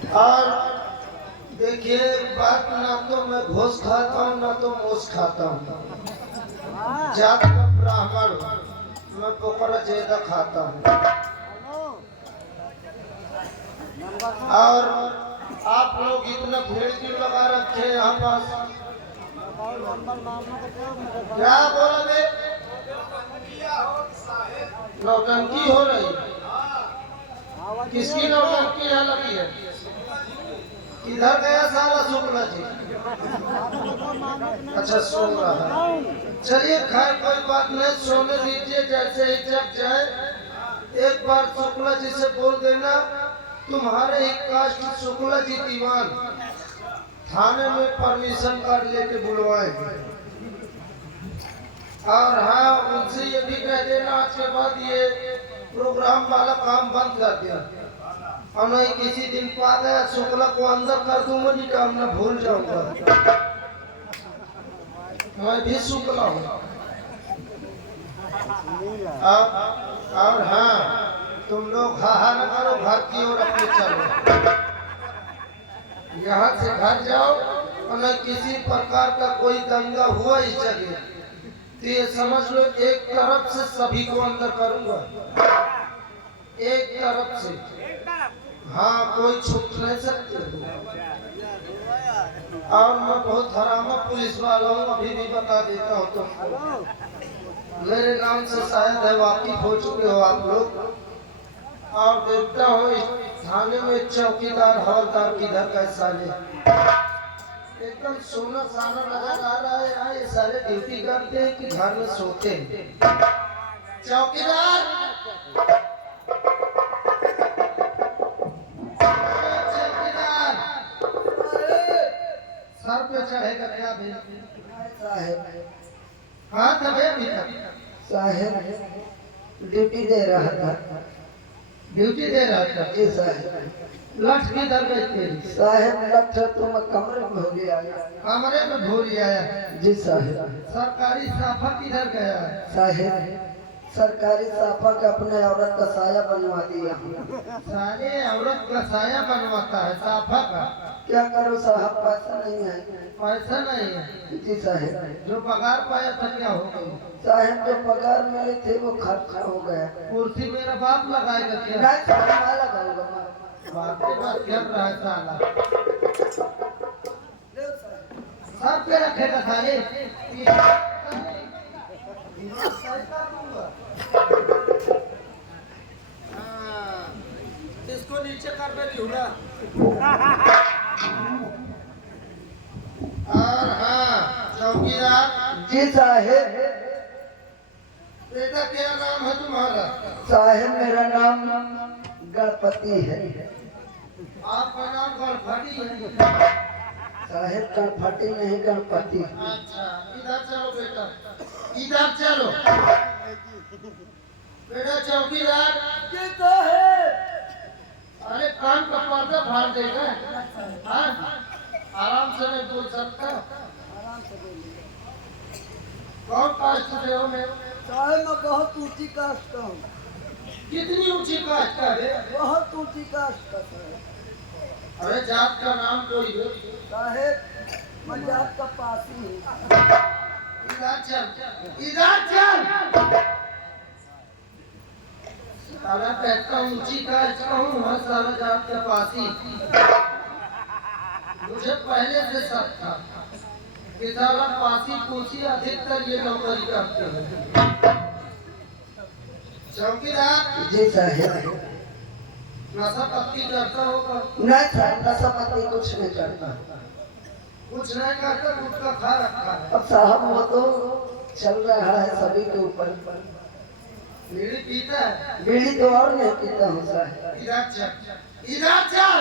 और देखिए बात, ना तो मैं घोष खाता हूँ ना तो मोश खाता हूँ। जात का ब्राह्मण मैं पोखरा ज्यादा खाता हूँ। और आप लोग इतना भीड़ क्यों लगा रखे हैं यहाँ पास? क्या बोला बे? नौटंकी हो रही? किसकी नौटंकी यहाँ लगी है? किधर गया साला शुक्ला जी? अच्छा सो रहा है। चलिए खैर कोई बात नहीं, सोने दीजिए। जैसे ही जग जाए एक बार शुक्ला जी से बोल देना तुम्हारे ही कास्ट शुक्ला जी दीवान थाने में परमिशन कार्ड लेके बुलवाएंगे। और हाँ, उनसे ये भी कह देना आज के बाद ये प्रोग्राम वाला काम बंद कर दिया, और नहीं किसी दिन पा गया शुक्ला को अंदर कर दूंगा, नहीं काम ना भूल जाऊंगा। मैं भी शुक्ला हूँ। और हाँ, तुम लोग हाहा न करो, घर की ओर अपने चलो। यहाँ से घर जाओ और न किसी प्रकार का कोई दंगा हुआ इस जगह तो ये समझ लो एक तरफ से सभी को अंदर करूंगा, एक तरफ से। हाँ, कोई छूट नहीं सकते। और मैं बहुत हरामा पुलिस वाला हूँ, अभी भी बता देता हूँ तुमको। मेरे नाम से शायद है वाकिफ हो चुके हो आप लोग। और देखता हूँ इस थाने में चौकीदार हवलदार किधर का साले एकदम सोना साना नजर आ रहा है। यहाँ ये सारे ड्यूटी करते हैं कि घर में सोते हैं? चौकीदार, चौकीदार सर पे चढ़ेगा क्या भी? साहेब हाँ तब साहेब ड्यूटी दे रहा था। ड्यूटी दे रहा था? जी साहब। लठ किधर गई तेरी? साहब लठ तुम कमरे में भूल आया। कमरे में भूल आया? जी साहब। सरकारी साफा किधर गया? साहब सरकारी साफा का अपने औरत का साया बनवा दिया। सारे औरत का साया बनवाता है साफा का? क्या करो साहब, पैसा नहीं है। पैसा नहीं है? जी साहब। जो पगार पाया था क्या हो गई? साहब जो पगार मिले थे वो खर्च हो गया। कुर्सी मेरा बाप लगाएगा क्या? नहीं लगाऊंगा। बात कर रहा है साला, सब पे रखेगा साले। इसको नीचे कर दे चूड़ा। और हाँ चौकीदार जी साहेब। बेटा क्या नाम है तुम्हारा? साहेब मेरा नाम गणपति है। आपका नाम गणपति है? साहेब गणपति नहीं गणपति। अच्छा इधर चलो बेटा, इधर चलो। बेटा चौकीदार जी साहेब। अरे कान का पर्दा फाड़ देगा। हाँ आराम से नहीं बोल सकता? आराम से बोलिए। कौन कास्ट से हो? मैं साहब मैं बहुत ऊंची कास्ट का हूँ। कितनी ऊंची कास्ट का है? बहुत ऊंची कास्ट का है। अरे जात का नाम कोई हो? साहेब मैं जात का पासी हूँ। इधर चल, इधर चल। सारा कहता ऊंची कास्ट का हूँ, हर सारा जात का पासी। मुझे पहले से शक था कि सारा पासी पूसी अधिकतर ये नौकरी करते हैं। चौकीदार जी साहब। नशा पत्ती करता होगा? नहीं साहब नशा पत्ती कुछ नहीं करता। कुछ नहीं करता, गुटखा खा रखा है। अब साहब वो तो चल रहा है सभी के ऊपर। बीड़ी पीता है? बीड़ी तो और नहीं पीता हूँ साहब। इधर चल, इधर चल।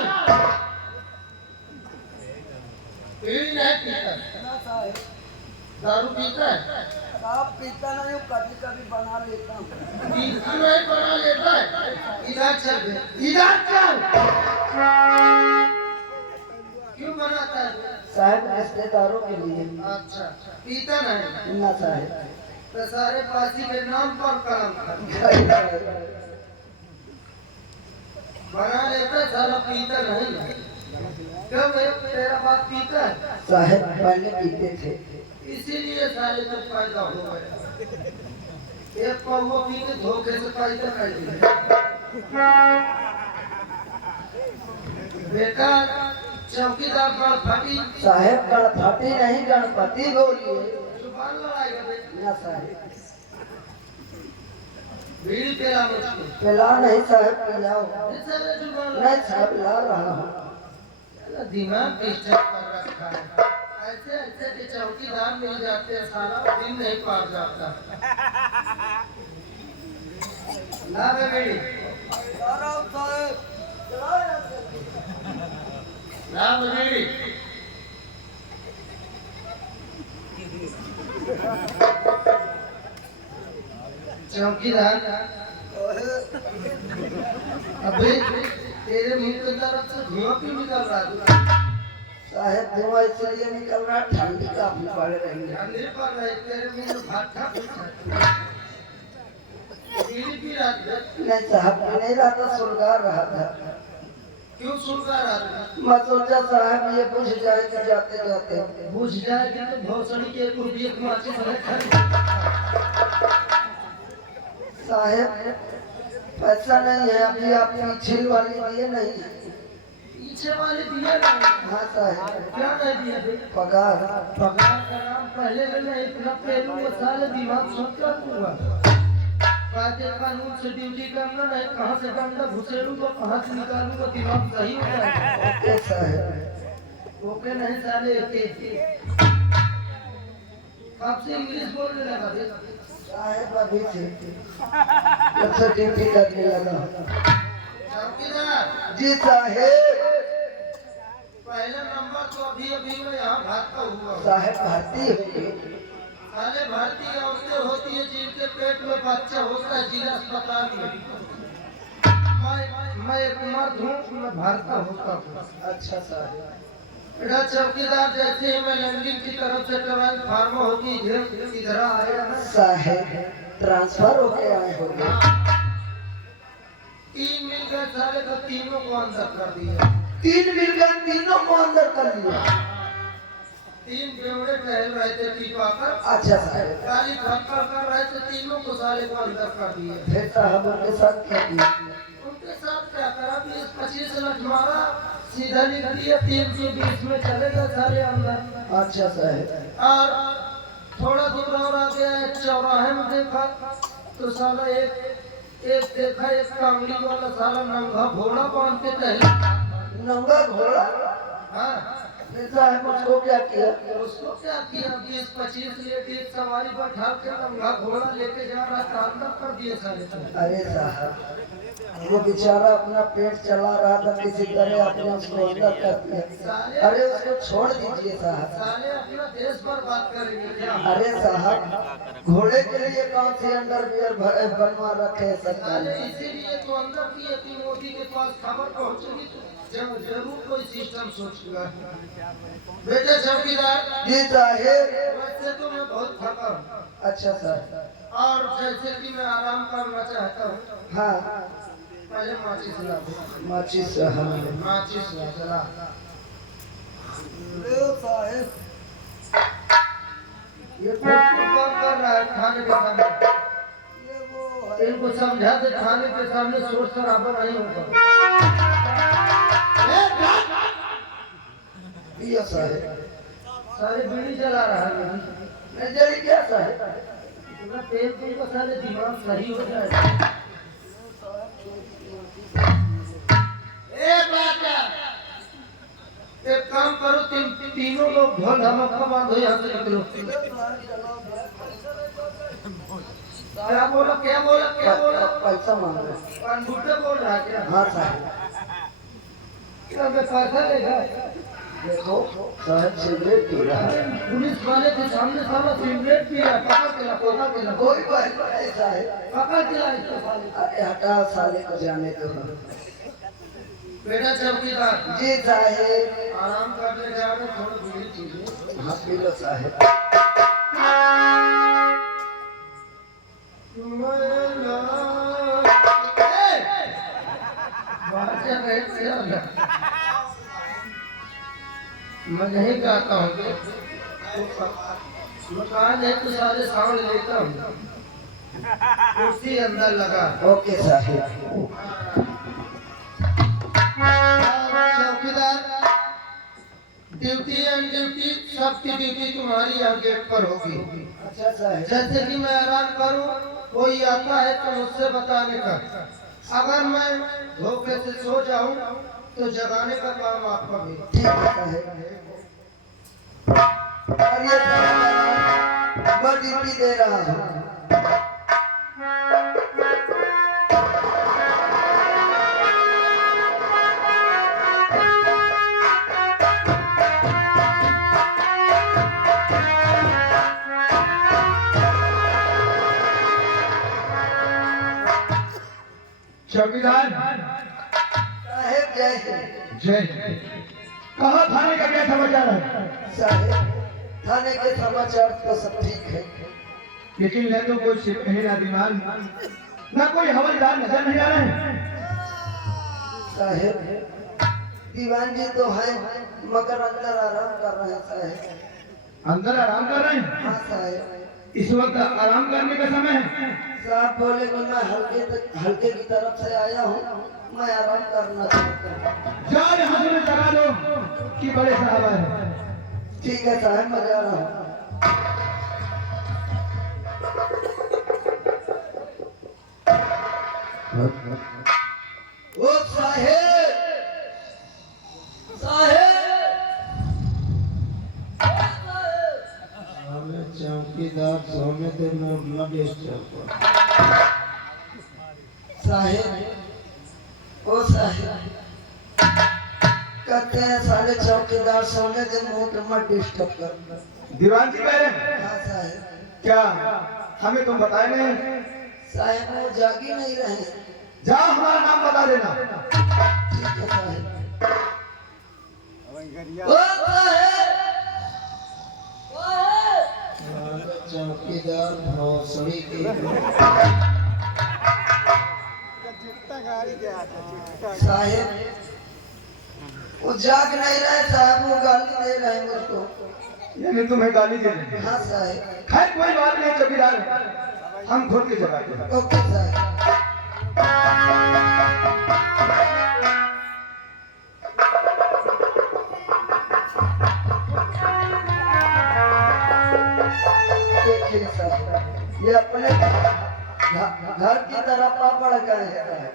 बीड़ी नहीं पीता? ना साहब। दारू पीता है? साहब पीता नहीं हूँ, कभी कभी बना लेता हूँ। पीता नहीं बना लेता है? इधर चल, इधर चल। क्यों बनाता है? साहब रिश्तेदारों के लिए। अच्छा पीता नहीं? ना साहब। तो सारे पासी के नाम पर कलम बना लेता, सारा पीता नहीं। क्यों तेरा बाप पीता है? साहब पहले पीते थे, इसीलिए साले तो पैदा हो गया। एक पौवा पी के धोखे से पैदा कर दिया। बेटा चौकीदार पर फटी साहब गणपति नहीं गणपति बोलिए जुबान लड़ाएगा बेटा ना साहब। बीड़ी पिला मुझको पिला नहीं साहब, पिलाओ नहीं साले जुबान नहीं साहब, ला रहा हूँ। लड़ा दिमाग डिस्टर्ब कर रखा है। ऐसे ऐसे के चौकीदार मिल जाते हैं साला दिन नहीं पार जाता। ला बे बीड़ी ला बीड़ी चौकीदार अबे तेरे मुंह के तरफ से धुआं क्यों निकल रहा है? साहब धुआं इसलिए निकल रहा, ठंडी काफी पड़ रही है। ठंडी पड़ रही तेरे मुंह में भाटा बीड़ी पी रहा था? नहीं साहब नहीं रहा था, सुलगा रहा था। क्यों सुलगा रहा था? मैं सोचा साहब ये बुझ जाएगी जाते जाते। बुझ जाएगी तो भौसड़ी के एक रुपये की माचिस में खरीद। साहब पैसा नहीं है अभी, आप पीछे वाली दिए नहीं। पीछे वाले दिया नहीं? हाँ साहब। क्या नहीं दिया बे? पगार पगार का नाम पहले मैंने इतना पेरू में साले दिमाग सोच कर हुआ। कायदे कानून से ड्यूटी करना नहीं, कहाँ से करना घुसेड़ू तो कहाँ से निकालू तो दिमाग सही हो जाएगा। ओके साहब। ओके नहीं साले के कब से इंग्लिश बोलने लगा बे? साहब अभी से जब से ड्यूटी करने लगा। चौकीदार जी साहेब। पहले नंबर तो अभी अभी में यहाँ भागता हुआ साहब भर्ती हुई। साले भर्ती औरतें होती है जिनके पेट में बच्चा होता है जिला अस्पताल में। मैं एक मर्द हूँ, मैं भरता होता हूँ। अच्छा साहब। बेटा चौकीदार जैसे ही मैं लैंडिंग की तरफ से ट्वेल्थ फार्मा होगी इधर आया ना साहब ट्रांसफर होके आए होंगे। 3 मिल गए साले तो तीनों को अंदर कर दिया। 3 मिल गए, तीनों को अंदर कर लिया। 3 बेवड़े टहल रहे थे टीपा पर। अच्छा साहब। गाली धक्का कर रहे थे, तीनों को साले को अंदर कर दिया। फिर साहब उनके साथ क्या किया? उनके साथ क्या करा? 20-25 लाख मारा, सीधा लिख दिया 320 में चलेगा सारे अंदर। अच्छा साहब। और थोड़ा दूर और आ गया एक चौराहे में देखा तो साला एक देखा एक कांगड़ी वाला साला नंगा घोड़ा बांध के टहला। नंगा घोड़ा? हाँ फिर साहब उसको क्या किया? उसको क्या किया? 20-25 लेडीज सवारी बैठा के नंगा घोड़ा लेके जा रहा था, अंदर कर दिए साले को। अरे साहब वो बेचारा अपना पेट चला रहा था, किसी तरह आपने उसको अंदर कर दिया। अरे उसको छोड़ दीजिए साहब। साले अपना देश पर बात करेंगे क्या? अरे साहब घोड़े के लिए कौन सी अंडरवियर बनवा रखे हैं सरकार साले ने? इसीलिए तो अंदर किए कि मोदी के पास खबर पहुंचेगी तो जरूर कोई सिस्टम सोचेगा। बेटे चौकीदार जी साहेब। वैसे तो मैं बहुत थका हूँ अच्छा सर। और जैसे कि मैं आराम करना चाहता हूँ। हाँ पहले माचिस ला दो। माचिस। हाँ माचिस ला जला। साहेब ये कौन कर रहा है खाने के सामने? इनको समझा दे खाने के सामने शोर शराबा नहीं होगा। ये साहेब सारे बीड़ी जला रहा है। नहीं जली क्या साहेब? इतना तेल पी को सारे दिमाग सही हो जाए। एक काम करो तीनों लोग ढोल धमका बांधो यहाँ से निकलो। क्या बोला क्या बोला क्या बोला? पैसा मांग रहे। अंगूठे बोल रहा है क्या? हाँ साहब। क्या मैं पैसा लेगा? देखो साहब सिगरेट पी रहा है। पुलिस वाले के सामने साला सिगरेट पी रहा है। पकड़ के ला कोई बात नहीं साहब। पकड़ के ला इसको साले। अरे हटा साले को जाने दो। बेटा चौकीदार जी साहेब। आराम करने जा रहे थोड़ा बीड़ी पीजिए। हाँ पी लो साहेब। मैं नहीं कहता हूँ मकान है तो सारे साउंड लेता हूँ कुर्सी अंदर लगा। ओके साहब। चौकीदार ड्यूटी एंड ड्यूटी सबकी ड्यूटी तुम्हारी यहाँ गेट पर होगी। अच्छा साहब। जैसे कि मैं आराम करूँ कोई आता है तो मुझसे बताने का, अगर मैं धोखे से सो जाऊँ तो जगाने का काम आपका भी। ठीक है साहब। और ये मैं ड्यूटी दे रहा हूँ। चौकीदार साहेब जय हिंद। जय कहा थाने का क्या समाचार है? साहेब थाने के समाचार तो सब ठीक है, लेकिन न तो कोई सिपाही ना दीवान न कोई हवलदार नजर नहीं आ रहे हैं। साहेब दीवान जी तो हैं मगर अंदर आराम कर रहे हैं साहेब। अंदर आराम कर रहे हैं? हाँ साहेब। इस वक्त आराम करने का समय है। साहब बोले कि मैं हल्के की तरफ से आया हूँ, मैं आराम करना चाहता हूँ। जाओ यहाँ से जगा दो कि बड़े साहब है। ठीक है साहब मैं जा रहा हूँ। ओ साहेब साहेब चौकीदार सोने दे साहेब। ओ साहेब कहते हैं सारे चौकीदार सोने के मूड मत डिस्टर्ब करना। दीवान जी कह रहे हैं? हाँ साहेब। क्या हमें तुम बताए नहीं? साहेब वो जागी नहीं रहे। जाओ हमारा नाम बता देना। ठीक है साहेब। ओ साहेब चौकीदार भोसड़ी की साहेब वो जाग नहीं रहे साहब, वो गाली दे रहे हैं मुझको। यानी तुम्हें गाली दे रहे हैं? हाँ साहेब। खैर कोई बात नहीं चौकीदार, हम खुद के जवाब देंगे। ओके साहेब। देखिए साहब ये अपने घर की तरफ पड़ गए हैं।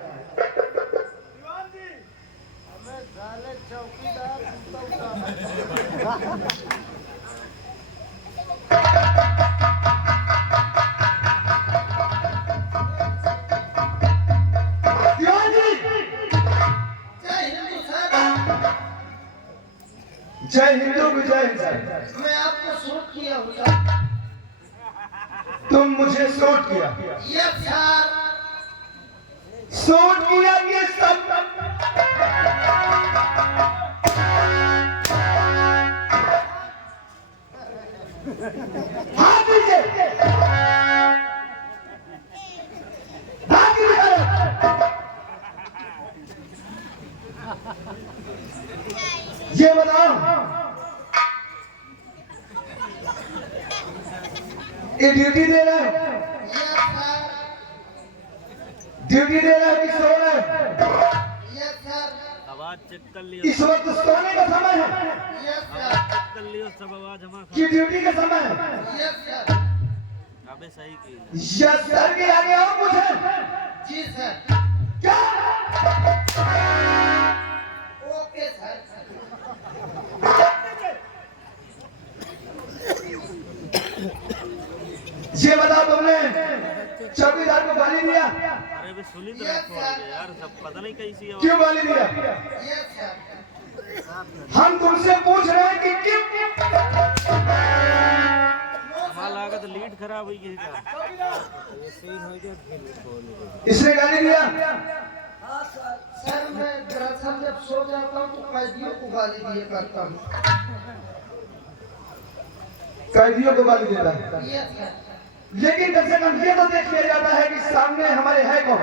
जय हिंदू विजय हिंद। मैं आपको शूट किया हूँ। तुम मुझे शूट किया? Yes sir. शूट किया ये सब हाथ दीजिए। ये बताओ ये ड्यूटी दे रहे हो? ड्यूटी दे रहे हो कि सो रहे हो? आवाज चेक कर लियो। इस वक्त सोने का समय है चेक कर लियो सब आवाज हमारा कि ड्यूटी का समय है? अबे सही की यस सर के आगे आओ मुझे। जी सर। क्या? Okay sir. ये बताओ तुमने चौकीदार को गाली दिया? अरे बे सुनी तो रखो यार, सब पता नहीं कैसी आवाज। क्यों गाली दिया? हम तुमसे पूछ रहे हैं कि क्यों? हमारा लागत लीड खराब हुई है क्या? इसने गाली दिया? सर मैं दरअसल जब सो जाता हूँ तो कैदियों को गाली दिए करता हूँ। कैदियों को गाली देता है? Yes sir. लेकिन कम से कम ये तो देख लिया जाता है कि सामने हमारे है कौन?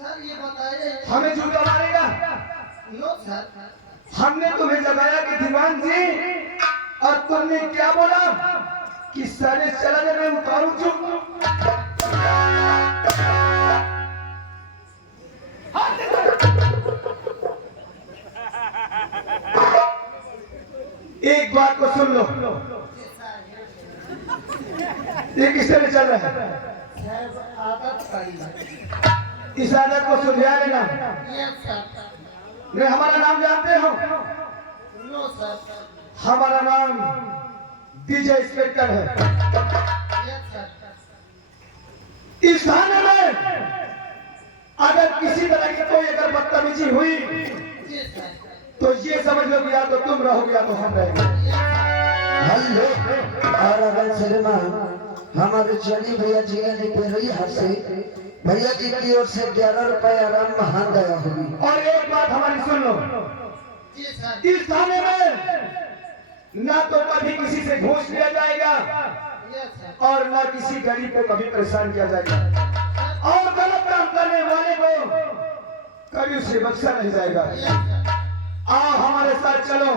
सर ये बताइए। हमें जूता मारेगा? No sir. हमने तुम्हें जगाया कि दीवान जी, और तुमने क्या बोला कि सारे चला जा, मैं उतारू चुप। एक बात को सुन लो, ये किस तरह चल रहा है? इस आदत को सुलझा लेना। मैं हमारा नाम जानते हो? हमारा नाम डीजे इंस्पेक्टर है। इस थाने में अगर किसी तरह की कोई अगर बदतमीजी हुई तो ये समझ लो कि या तो तुम रहोगे या तो हम रहेंगे। हेलो, और अगर श्रीमान हमारे चली भैया जी ने पेरई हंसे, भैया जी की ओर से 11 रुपए आराम महान दया होगी। और एक बात हमारी सुन लो, इस थाने में ना तो कभी किसी से घूस लिया जाएगा और ना किसी गरीब को कभी परेशान किया जाएगा, और गलत काम करने वाले को कभी उसे बख्शा नहीं जाएगा। आओ हमारे साथ चलो,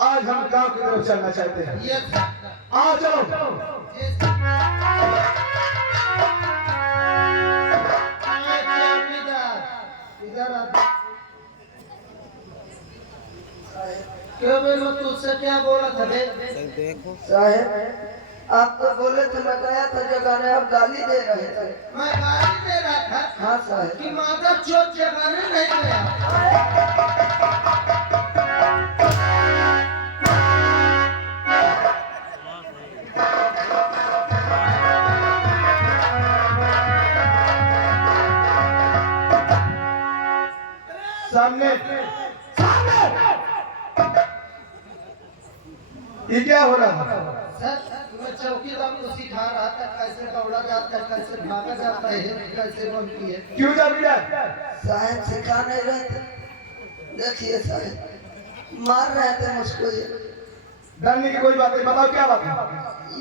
आज हम गांव की तरफ चलना चाहते हैं। आओ चलो। क्यों बोलो, तुझसे क्या बोला था? देखो साहब, आप तो बोले थे मैं गया था जगाने, आप गाली दे रहे थे। मैं गाली दे रहा था? हाँ साहब। कि माता चोट जगाने नहीं गया। सामने ये क्या हो रहा है? सर, मैं चौकीदार को सिखा रहा था कैसे दौड़ा जाता है, कैसे भागा जाता है, कैसे बनती है। क्यों जा बिया? साहब सिखा नहीं रहे थे। देखिए साहब, मार रहे थे मुझको। ये डरने की कोई बात नहीं, बताओ क्या बात है?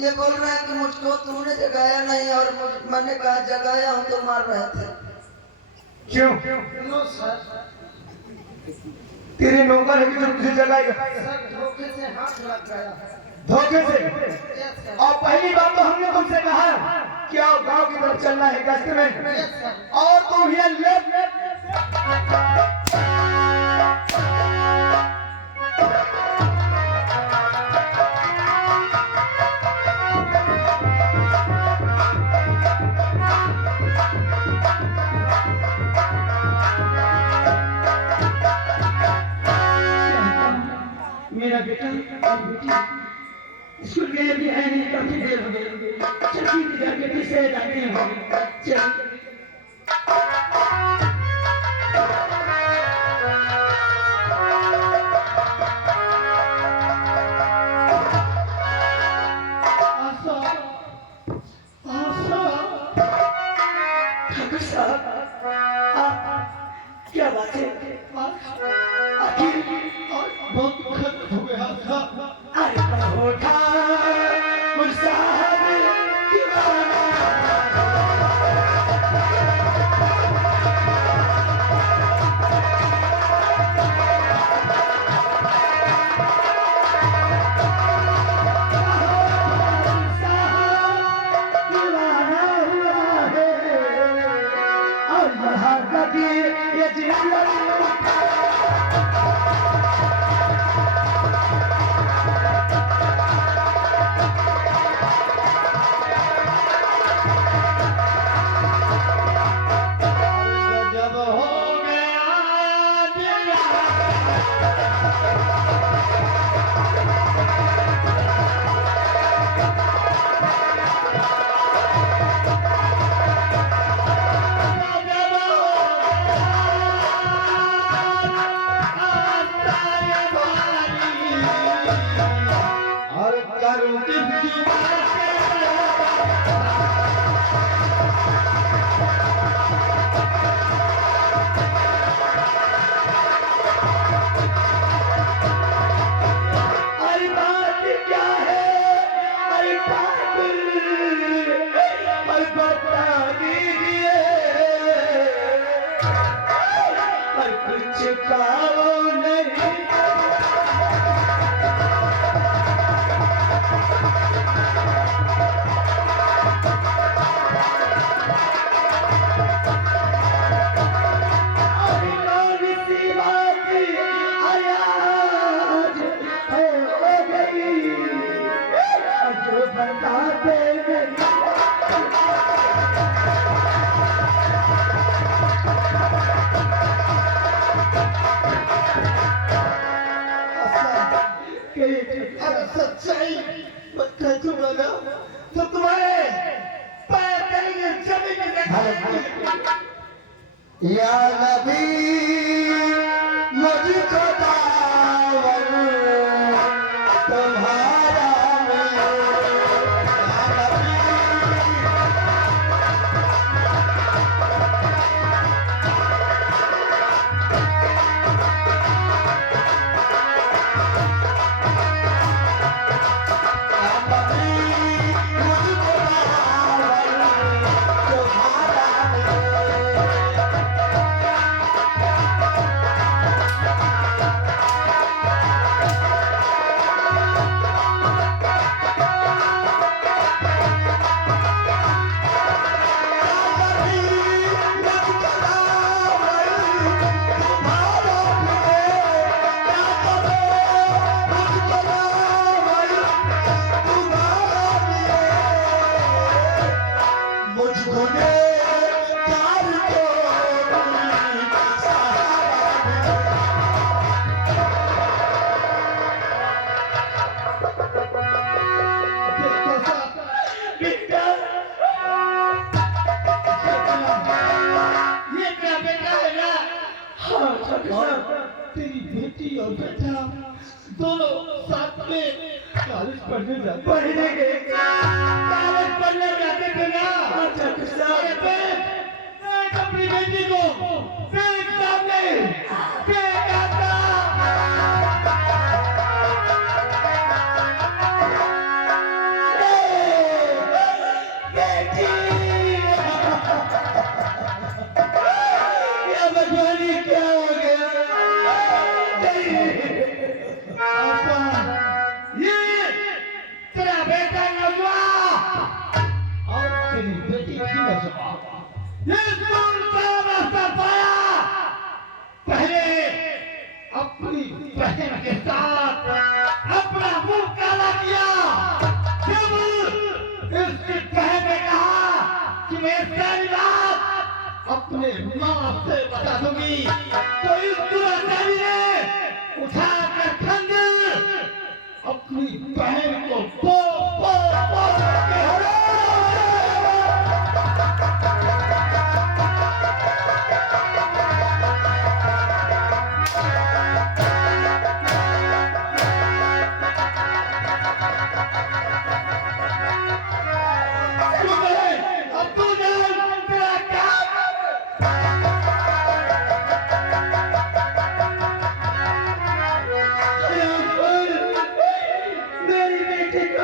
ये बोल रहे हैं कि मुझको तुमने जगाया नहीं, और मैंने कहा जगाया हूँ तो मार रहे थे। क्यों? No sir. तेरी नौकर है कि जो तुझे जगाएगा? सर, धोखे से हाथ लग गया। धोखे से? और पहली बात तो हमने तुमसे कहा कि आओ गांव की तरफ चलना है गश्त में, और तुम ये मेरा बेटा और बेटी स्कूल गए भी है नहीं, काफी देर हो गई। चलिए जाके किसे जाते हैं। चलिए। ठाकुर साहब, क्या बात है? आखिर बहुत दुखद हो गया था। अरे होठा मुर्साहब दीवाना। दीवाना हुआ है और यहाँ कभी ये जिंदगी रुकाओ नहीं। अभी कौन सी बात आज हो गई जो बताते नहीं। अगर सच्चाई बता तुम्हारा तो तुम्हारे पैर करेंगे जमीन में। या नबी मुझको दावत तुम्हारा मिले। या नबी तेरी बेटी और बेटा दोनों साथ में कॉलेज पढ़ने जाते कॉलेज पढ़ने जाते थे ना। अपनी बेटी को देख सामने देख आता। बेटी ये बचवानी क्या हो गया? ये तेरा बेटा नजवा और तेरी बेटी की नजवा ये सुनता रास्ता पाया। पहले अपनी बहन के साथ अपना मुंह काला किया। जब इसकी बहन ने कहा कि मैं सारी बात अपने माँ से बता दूंगी तो इस दुराचारी ने उठाकर खंजर अपनी बहन को पो के अब तू जान तेरा काम। मेरी बेटी को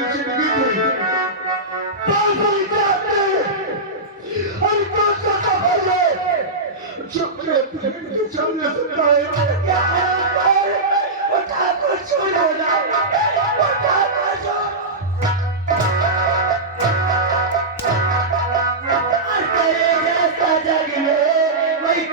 मेरी जिंदगी थी। पागल जाते और कौन सा खबर है चुपके के चलने से पहले क्या उठा कर छोड़ो ना, उठा कर छोड़ो। तेरे जैसा जग में वही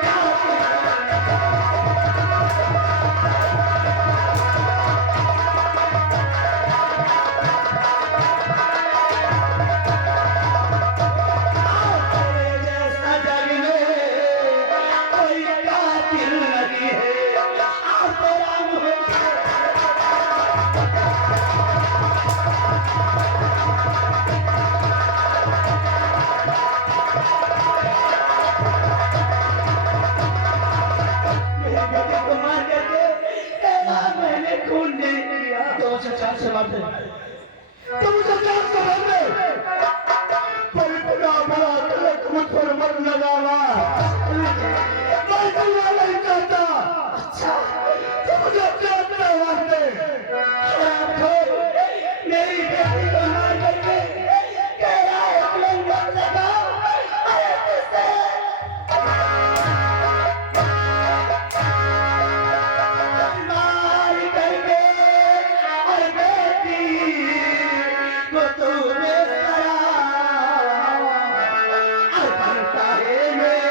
से मारते तो मुझे क्या समझ में पर इतना बड़ा तिलक मुझ पर मर लगावा मैं दुआ नहीं चाहता। अच्छा तो मुझे क्या मारते मेरी बेटी को मार करके कह रहा है तिलक मत लगा। अरे किससे मार करके और बेटी को तूने सरा और बनता है मेरा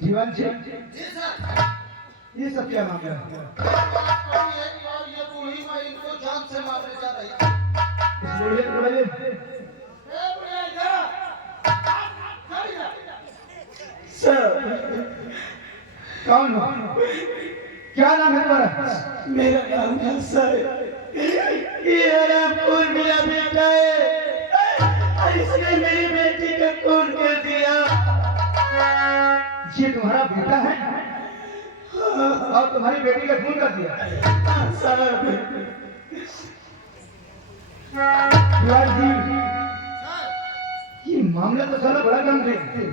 जीवन जी ये सब क्या मामला है? ये बूढ़ी माँ इनको जान से मारने जा रही इस बुढ़िया को बुलाइए। सर कौन हो? क्या नाम है तुम्हारा? मेरा नाम है सर। ये रामपुर मेरा बेटा है और इसने मेरी बेटी का खून कर दिया। ये तुम्हारा बेटा है और तुम्हारी बेटी का खून कर दिया? जी ये मामला तो सारा बड़ा गंभीर है।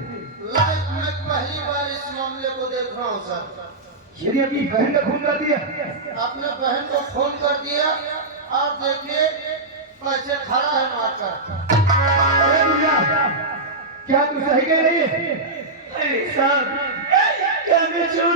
लाइफ में पहली बार इस मामले को देख रहा हूँ सर। यदि अपनी बहन का खून कर दिया, अपने बहन को फोन कर दिया और देखिए कैसे खड़ा है मारकर। अरे दुनिया क्या तू सही कह रही है? अरे साहब क्या मैं झूठ